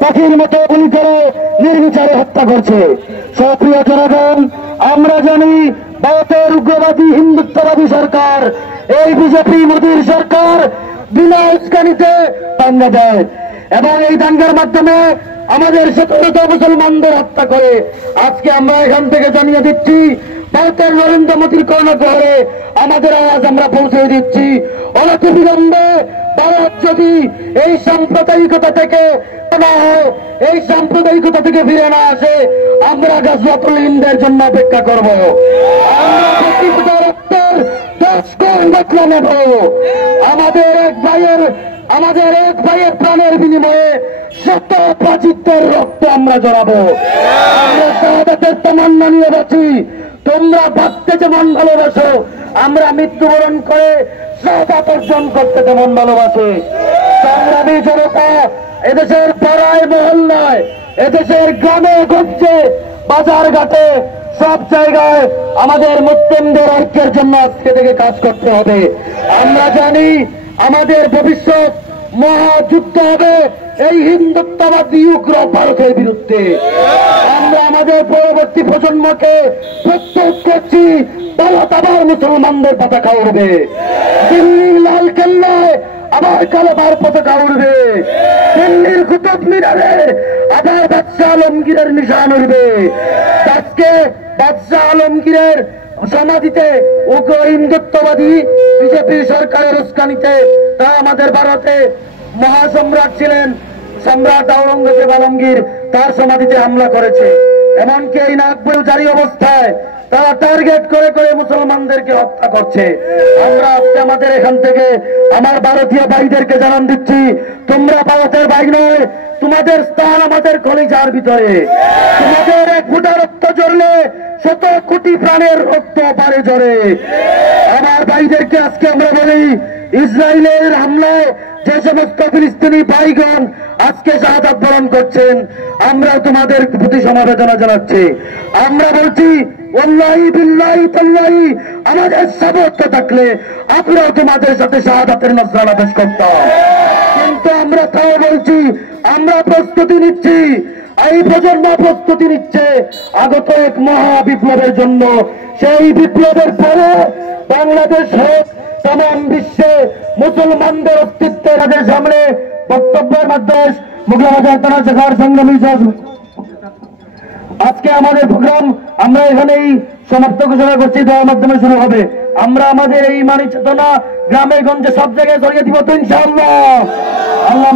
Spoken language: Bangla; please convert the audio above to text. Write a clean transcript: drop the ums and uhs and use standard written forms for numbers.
পাখির মতো গুলি করে নির্বিচারে হত্যা করছে। সক্রিয় জনগণ, আমরা জানি ভারতের উগ্রবাদী হিন্দুত্ববাদী সরকার, এই বিজেপি মোদীর সরকার বিনা উস্কানিতে দাঙ্গা দেয় এবং এই দাঙ্গার মাধ্যমে আমাদের শত মুসলমানদের হত্যা করে। আজকে আমরা এখান থেকে জানিয়ে দিচ্ছি, ভারতের নরেন্দ্র মোদীর কর্ণগ্রহে আমাদের আওয়াজ আমরা পৌঁছে দিচ্ছি, অনতিবিলম্বে ভারত যদি এই সাম্প্রদায়িকতা থেকে এই সাম্প্রদায়িকতা থেকে ফিরে না আসে, আমরা গাজওয়াতুল হিন্দের জন্য অপেক্ষা করবো। আমাদের এক ভাইয়ের প্রাণের বিনিময়ে শত প্রাচীরের রক্ত আমরা জড়াবো। আমরা শাহাদাতের তামান্না নিয়ে বাঁচি। তোমরা বাঁচতে যেমন ভালোবাসো, আমরা মৃত্যুবরণ করে শাহাদাত অর্জন করতে তেমন ভালোবাসি। সংগ্রামী জনতা, এদেশের পাড়ায় মহল্লায়, এদেশের গ্রামে গঞ্জে বাজার ঘাটে সব জায়গায় আমাদের মুসলিমদের ঐক্যের জন্য আজকে থেকে কাজ করতে হবে। আমরা জানি আমাদের ভবিষ্যৎ মহাযুদ্ধ হবে এই হিন্দুত্ববাদী উগ্র ভারতের বিরুদ্ধে। আমরা আমাদের পরবর্তী প্রজন্মকে প্রস্তুত করছি, ভারত আবার মুসলমানদের পতাকা উড়বে, দিল্লির লাল কেল্লায় আবার কালেমার পতাকা উড়বে, দিল্লির কুতুব মিনারে আবার বাদশাহ আলমগীরের নিশান উড়বে। আজকে বাদশাহ আলমগীরের সমাধিতে উগ্র হিন্দুত্ববাদী বিজেপি সরকারের উস্কানিতে তারা আমাদের ভারতে মহাসম্রাট ছিলেন সম্রাট আওরঙ্গজেব আলমগীর, তার সমাধিতে হামলা করেছে। এমনকি এই নাগপুর জারি অবস্থায় তারা টার্গেট করে করে মুসলমানদেরকে হত্যা করছে। আমরা আজকে আমাদের এখান থেকে আমার ভারতীয় ভাইদেরকে জানান দিচ্ছি, তোমরা ভারতের ভাই নয়, তোমাদের স্থান আমাদের কলিজার ভিতরে। তোমাদের এক ফোঁটা রক্ত ঝরলে শত কোটি প্রাণের রক্ত পারে ঝরে। আমার ভাইদেরকে আজকে আমরা বলি, ইসরায়েলের হামলায় যে সমস্ত ফিলিস্তিনি ভাইগণ আজকে শাহাদাত বরণ করছেন, আমরা তোমাদের প্রতি সমবেদনা জানাচ্ছি। আমরা বলছি, ওয়াল্লাহি বিল্লাহি তাল্লাহি, আমাদের সামর্থ্য থাকলে আমরাও তোমাদের সাথে শাহাদাতের নজরানা পেশ করতাম। কিন্তু আমরা তাও বলছি, আমরা প্রস্তুতি নিচ্ছি, এই প্রজন্ম প্রস্তুতি নিচ্ছে আগত এক মহা বিপ্লবের জন্য। সেই বিপ্লবের পরে বাংলাদেশ হোক, তাম বিশ্বে মুসলমানদের অস্তিত্বের সামনে বক্তব্যের মাধ্যমে সংগ্রামী। আজকে আমাদের প্রোগ্রাম আমরা এখানেই সমাপ্ত ঘোষণা করছি, দেওয়ার মাধ্যমে শুরু হবে। আমরা আমাদের এই মানি চেতনা গ্রামে গঞ্জে সব জায়গায় ছড়িয়ে দিব তো ইনশাআল্লাহ। আল্লাহ